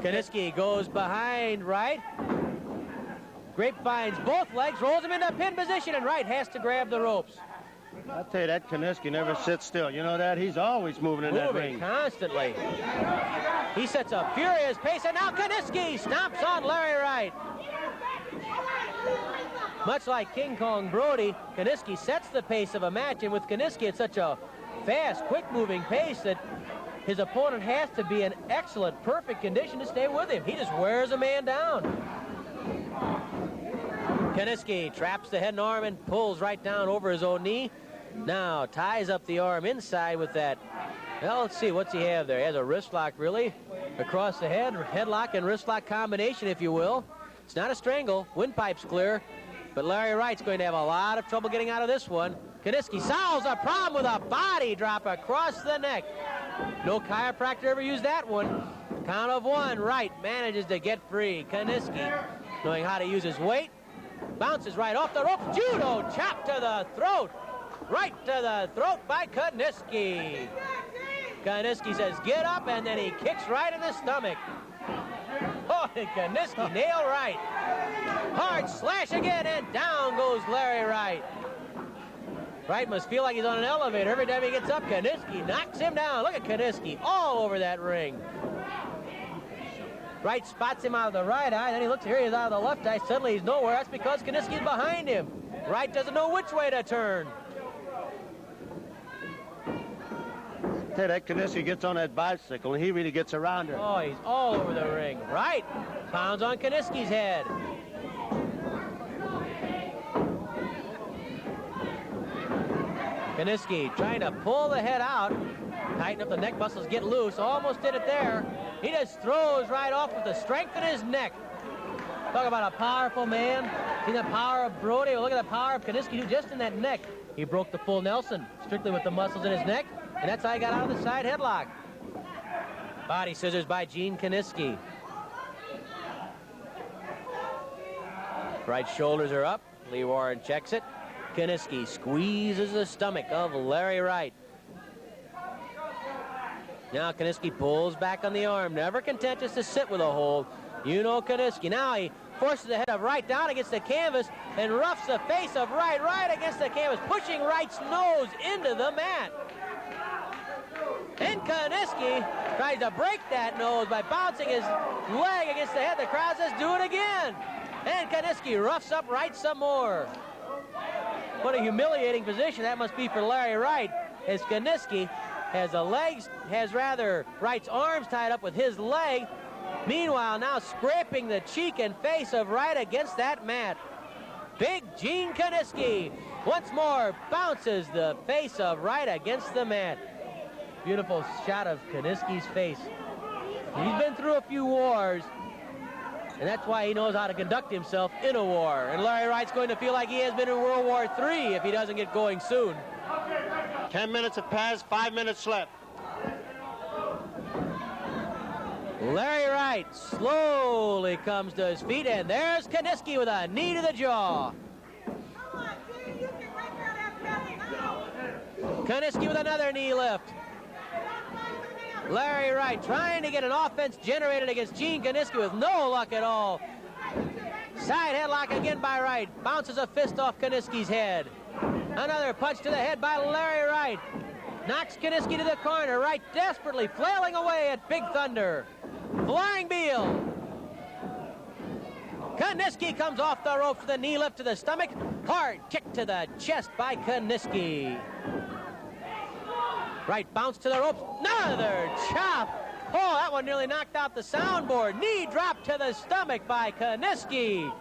Kiniski goes behind Wright. Grapevines both legs, rolls him into a pin position, and Wright has to grab the ropes. I'll tell you, that Kiniski never sits still. You know that? He's always moving in that ring. Constantly. He sets a furious pace, and now Kiniski stomps on Larry Wright. Much like King Kong Brody, Kiniski sets the pace of a match, and with Kiniski, it's such a fast, quick-moving pace that his opponent has to be in excellent, perfect condition to stay with him. He just wears a man down. Kiniski traps the head and arm and pulls right down over his own knee. Now ties up the arm inside with that. Well, let's see, what's he have there? He has a wrist lock, really, across the head, headlock and wrist lock combination, if you will. It's not a strangle. Windpipe's clear, but Larry Wright's going to have a lot of trouble getting out of this one. Kaniski solves a problem with a body drop across the neck. No chiropractor ever used that one. Count of one. Wright manages to get free. Kaniski, knowing how to use his weight, bounces right off the ropes. Judo chop to the throat. Right to the throat by Kaniski. Kaniski says, get up, and then he kicks right in the stomach. Oh, and Kaniski nail right. Hard slash again, and down goes Larry Wright. Wright must feel like he's on an elevator. Every time he gets up, Kaniski knocks him down. Look at Kaniski all over that ring. Wright spots him out of the right eye, then he looks here, he's out of the left eye. Suddenly he's nowhere. That's because Kaniski's behind him. Wright doesn't know which way to turn. Hey, that Kaniski gets on that bicycle, and he really gets around her. Oh, he's all over the ring. Wright pounds on Kaniski's head. Kaniski trying to pull the head out. Tighten up the neck muscles, get loose. Almost did it there. He just throws right off with the strength in his neck. Talk about a powerful man. See the power of Brody? Well, look at the power of Kaniski, who just in that neck. He broke the full Nelson, strictly with the muscles in his neck. And that's how he got out of the side headlock. Body scissors by Gene Kaniski. Right shoulders are up. Lee Warren checks it. Kaniski squeezes the stomach of Larry Wright. Now Kaniski pulls back on the arm. Never content just to sit with a hold. You know Kaniski. Now he forces the head of Wright down against the canvas and roughs the face of Wright right against the canvas, pushing Wright's nose into the mat. And Kaniski tries to break that nose by bouncing his leg against the head. The crowd says, do it again. And Kaniski roughs up Wright some more. What a humiliating position that must be for Larry Wright, as Kaniski has Wright's arms tied up with his leg. Meanwhile, now scraping the cheek and face of Wright against that mat. Big Gene Kaniski once more bounces the face of Wright against the mat. Beautiful shot of Kaniski's face. He's been through a few wars, and that's why he knows how to conduct himself in a war. And Larry Wright's going to feel like he has been in World War III if he doesn't get going soon. 10 minutes have passed, 5 minutes left. Larry Wright slowly comes to his feet, and there's Kaniski with a knee to the jaw. Kaniski with another knee lift. Larry Wright trying to get an offense generated against Gene Kaniski with no luck at all. Side headlock again by Wright. Bounces a fist off Kaniski's head. Another punch to the head by Larry Wright. Knocks Kaniski to the corner. Wright desperately flailing away at Big Thunder. Flying Beal. Kaniski comes off the ropes with a knee lift to the stomach. Hard kick to the chest by Kaniski. Wright bounce to the ropes. Another chop. Oh, that one nearly knocked out the soundboard. Knee drop to the stomach by Kaniski.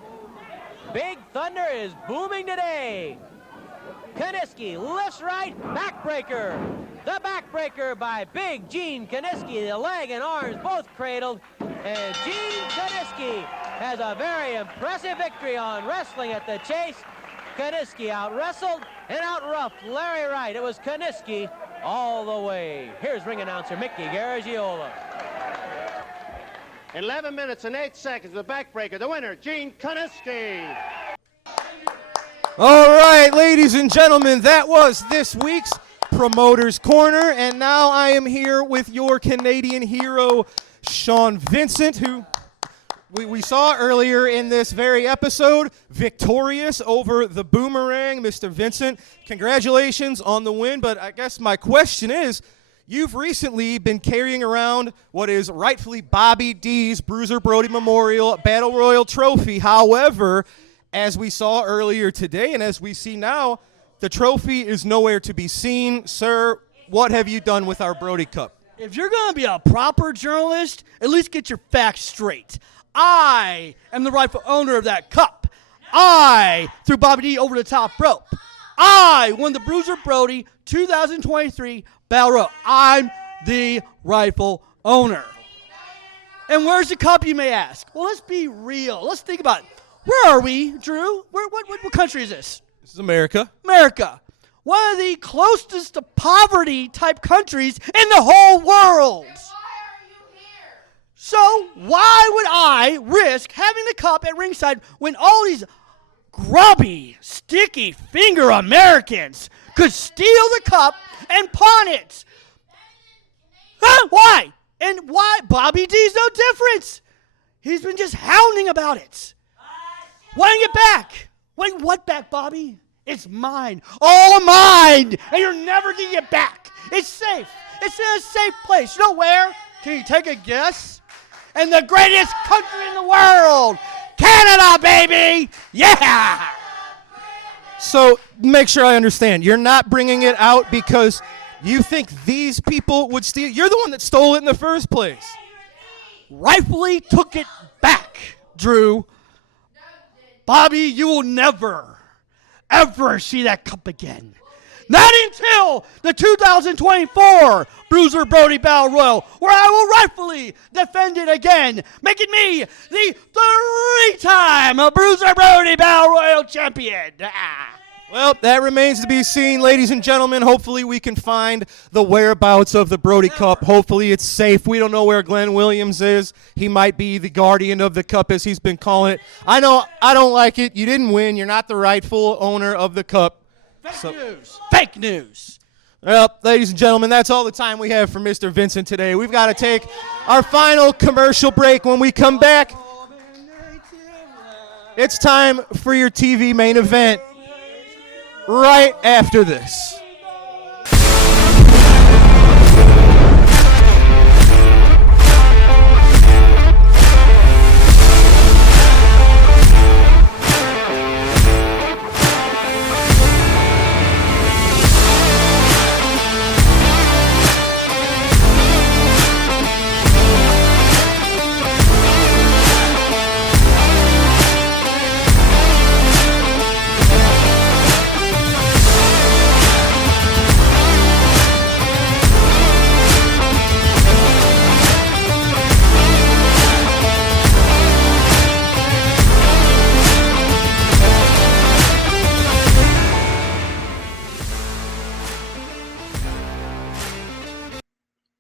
Big Thunder is booming today. Kaniski lifts Wright. Backbreaker. The backbreaker by Big Gene Kaniski. The leg and arms both cradled. And Gene Kaniski has a very impressive victory on Wrestling at the Chase. Kaniski out-wrestled and out-roughed Larry Wright. It was Kaniski all the way. Here's ring announcer Mickey Garagiola. 11 minutes and 8 seconds, the backbreaker. The winner, Gene Kaniski. All right, ladies and gentlemen, that was this week's Promoter's Corner. And now I am here with your Canadian hero, Sean Vincent, who we saw earlier in this very episode, victorious over the Boomerang. Mr. Vincent, congratulations on the win. But I guess my question is, you've recently been carrying around what is rightfully Bobby D's Bruiser Brody Memorial Battle Royal Trophy. However, as we saw earlier today and as we see now, the trophy is nowhere to be seen. Sir, what have you done with our Brody Cup? If you're going to be a proper journalist, at least get your facts straight. I am the rightful owner of that cup. I threw Bobby D over the top rope. I won the Bruiser Brody 2023 Battle Royal. I'm the rightful owner. And where's the cup, you may ask? Well, let's be real. Let's think about it. Where are we, Drew? What country is this? This is America. America. One of the closest to poverty type countries in the whole world. So why would I risk having the cup at ringside when all these grubby, sticky finger Americans could steal the cup and pawn it? Huh? Why? And why? Bobby D's no difference. He's been just hounding about it. Wanting it back. Wait, what back, Bobby? It's mine. All mine. And you're never getting it back. It's safe. It's in a safe place. You know where? Can you take a guess? In the greatest country in the world. Canada, baby. Yeah. So make sure I understand. You're not bringing it out because you think these people would steal. You're the one that stole it in the first place. Rightfully took it back, Drew. Bobby, you will never, ever see that cup again. Not until the 2024 Bruiser Brody Battle Royal, where I will rightfully defend it again, making me the 3-time Bruiser Brody Battle Royal champion. Well, that remains to be seen, ladies and gentlemen. Hopefully we can find the whereabouts of the Brody Cup. Hopefully it's safe. We don't know where Glenn Williams is. He might be the guardian of the cup, as he's been calling it. I know I don't like it. You didn't win. You're not the rightful owner of the cup. Fake news. Fake news. Well, ladies and gentlemen, that's all the time we have for Mr. Vincent today. We've got to take our final commercial break. When we come back, it's time for your TV main event. Right after this.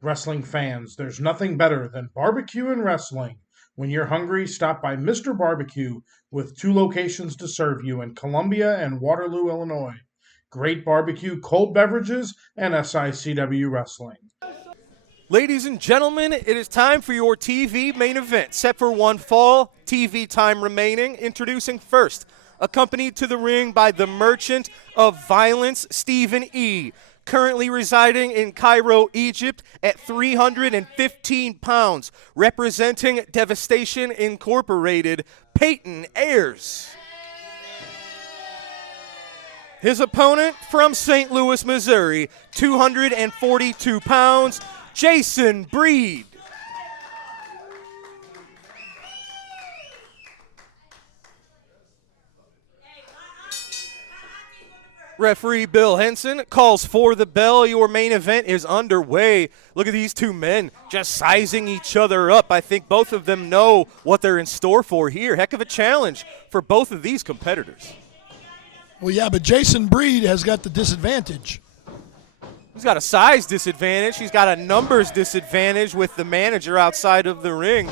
Wrestling fans, there's nothing better than barbecue and wrestling. When you're hungry, stop by Mr. Barbecue with 2 locations to serve you in Columbia and Waterloo, Illinois. Great barbecue, cold beverages, and SICW wrestling. Ladies and gentlemen, it is time for your TV main event. Set for one fall, TV time remaining. Introducing first, accompanied to the ring by the Merchant of Violence, Stephen E., currently residing in Cairo, Egypt at 315 pounds, representing Devastation Incorporated, Peyton Ayers. His opponent from St. Louis, Missouri, 242 pounds, Jason Breed. Referee Bill Henson calls for the bell. Your main event is underway. Look at these two men just sizing each other up. I think both of them know what they're in store for here. Heck of a challenge for both of these competitors. Well, yeah, but Jason Breed has got the disadvantage. He's got a size disadvantage. He's got a numbers disadvantage with the manager outside of the ring.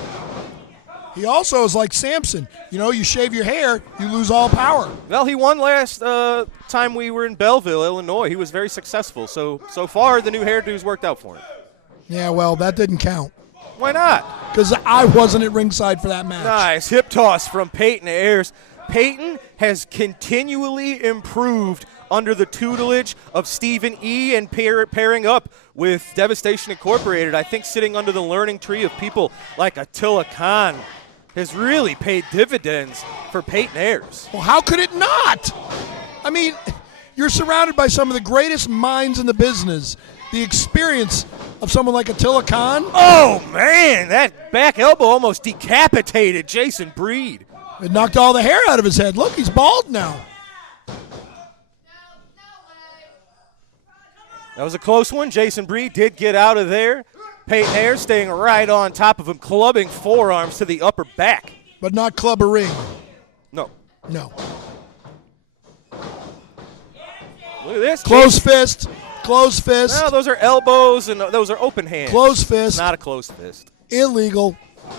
He also is like Samson. You know, you shave your hair, you lose all power. Well, he won last time we were in Belleville, Illinois. He was very successful. So far, the new hairdo's worked out for him. Yeah, well, that didn't count. Why not? Because I wasn't at ringside for that match. Nice hip toss from Peyton Ayers. Peyton has continually improved under the tutelage of Stephen E. and pairing up with Devastation Incorporated. I think sitting under the learning tree of people like Attila Khan has really paid dividends for Peyton Ayers. Well, how could it not? I mean, you're surrounded by some of the greatest minds in the business. The experience of someone like Attila Khan. Oh, man, that back elbow almost decapitated Jason Breed. It knocked all the hair out of his head. Look, he's bald now. That was a close one. Jason Breed did get out of there. Peyton Ayers staying right on top of him, clubbing forearms to the upper back. But not club a ring. No. No. Look at this. Close fist. Close fist. No, those are elbows and those are open hands. Close fist. Not a closed fist. Illegal.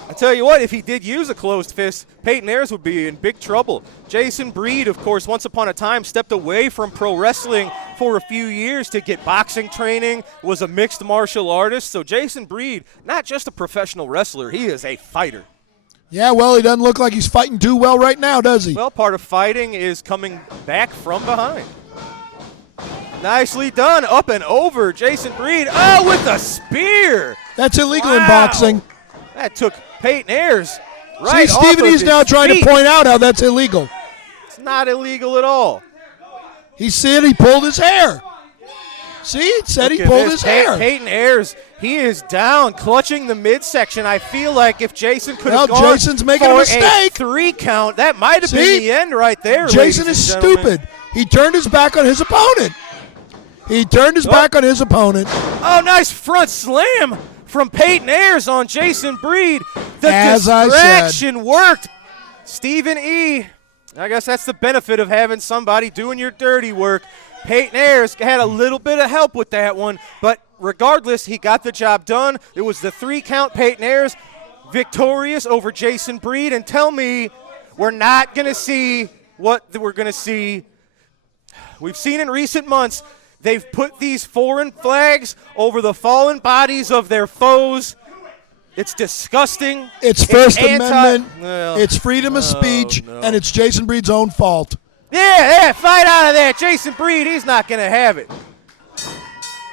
I tell you what, if he did use a closed fist, Peyton Ayers would be in big trouble. Jason Breed, of course, once upon a time stepped away from pro wrestling for a few years to get boxing training, was a mixed martial artist. So Jason Breed, not just a professional wrestler, he is a fighter. Yeah, well, he doesn't look like he's fighting too well right now, does he? Well, part of fighting is coming back from behind. Nicely done, up and over, Jason Breed. Oh, with a spear. That's illegal in boxing. That took Peyton Ayers right See, off Stephen of E's his now trying feet. to point out how that's illegal. It's not illegal at all. He said he pulled his hair. See, it said he Look at pulled this. his hair. Peyton Ayers, he is down, clutching the midsection. I feel like if Jason could have Well, gone Jason's making a for mistake. 3 count, that might have See? been the end right there. Jason ladies is and gentlemen. stupid. He turned his back on his opponent. He turned his back on his opponent. Oh, nice front slam from Peyton Ayers on Jason Breed. The As I said. distraction worked. Stephen E., I guess that's the benefit of having somebody doing your dirty work. Peyton Ayers had a little bit of help with that one, but regardless, he got the job done. It was the 3 count. Peyton Ayers victorious over Jason Breed. And tell me we're not going to see what we're going to see. We've seen in recent months, they've put these foreign flags over the fallen bodies of their foes. It's disgusting. It's First anti- Amendment. Well, It's freedom of speech, no. and it's Jason Breed's own fault. Yeah, fight out of there. Jason Breed, he's not going to have it.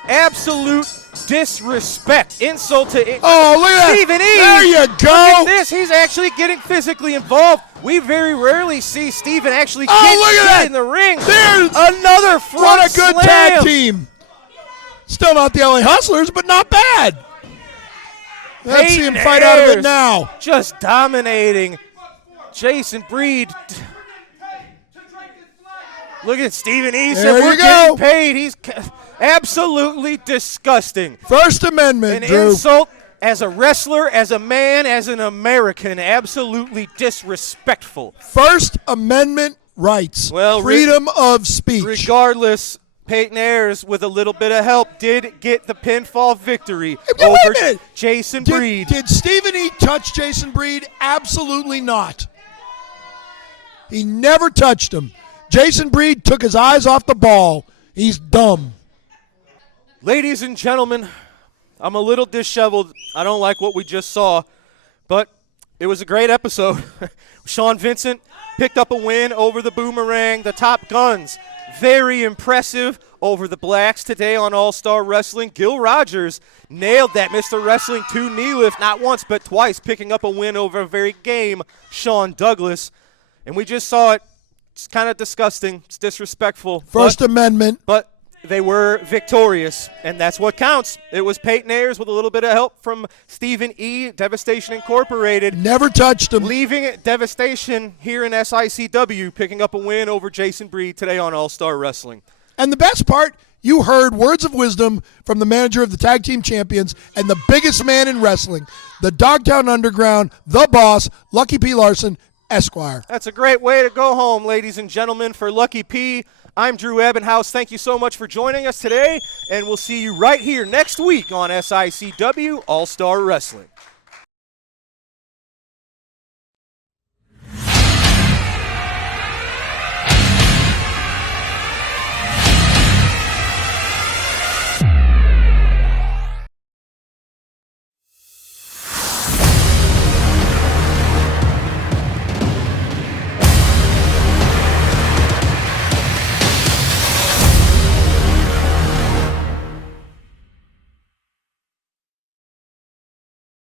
Absolute disrespect. Insult to Oh, look at that. Stephen E. There you Look go. at this. He's actually getting physically involved. We very rarely see Stephen actually Oh, get look at shit that. in the ring. There's Another front What a good slam. tag team. Still not the LA Hustlers, but not bad. Let's see him Peyton fight out of it Ayers now. Just dominating Jason Breed. Look at Stephen E. said There we're you getting go. paid. He's absolutely disgusting. First Amendment, An Drew. insult as a wrestler, as a man, as an American. Absolutely disrespectful. First Amendment rights. Well, freedom of speech. Regardless, Peyton Ayers, with a little bit of help, did get the pinfall victory Wait a over minute. Jason Breed. Did Stephen E. touch Jason Breed? Absolutely not. He never touched him. Jason Breed took his eyes off the ball. He's dumb. Ladies and gentlemen, I'm a little disheveled. I don't like what we just saw, but it was a great episode. Sean Vincent picked up a win over the Boomerang. The Top Guns, very impressive over the Blacks today on All-Star Wrestling. Gil Rogers nailed that Mr. Wrestling 2 knee lift, not once but twice, picking up a win over a very game Sean Douglas. And we just saw it. It's kind of disgusting. It's disrespectful. First Amendment. But they were victorious, and that's what counts. It was Peyton Ayers with a little bit of help from Stephen E., Devastation Incorporated. Never touched him. Leaving it Devastation here in SICW, picking up a win over Jason Breed today on All-Star Wrestling. And the best part, you heard words of wisdom from the manager of the Tag Team Champions and the biggest man in wrestling, the Dogtown Underground, the boss, Lucky P. Larson, Esquire. That's a great way to go home, ladies and gentlemen, for Lucky P. I'm Drew Ebenhouse. Thank you so much for joining us today, and we'll see you right here next week on SICW All-Star Wrestling.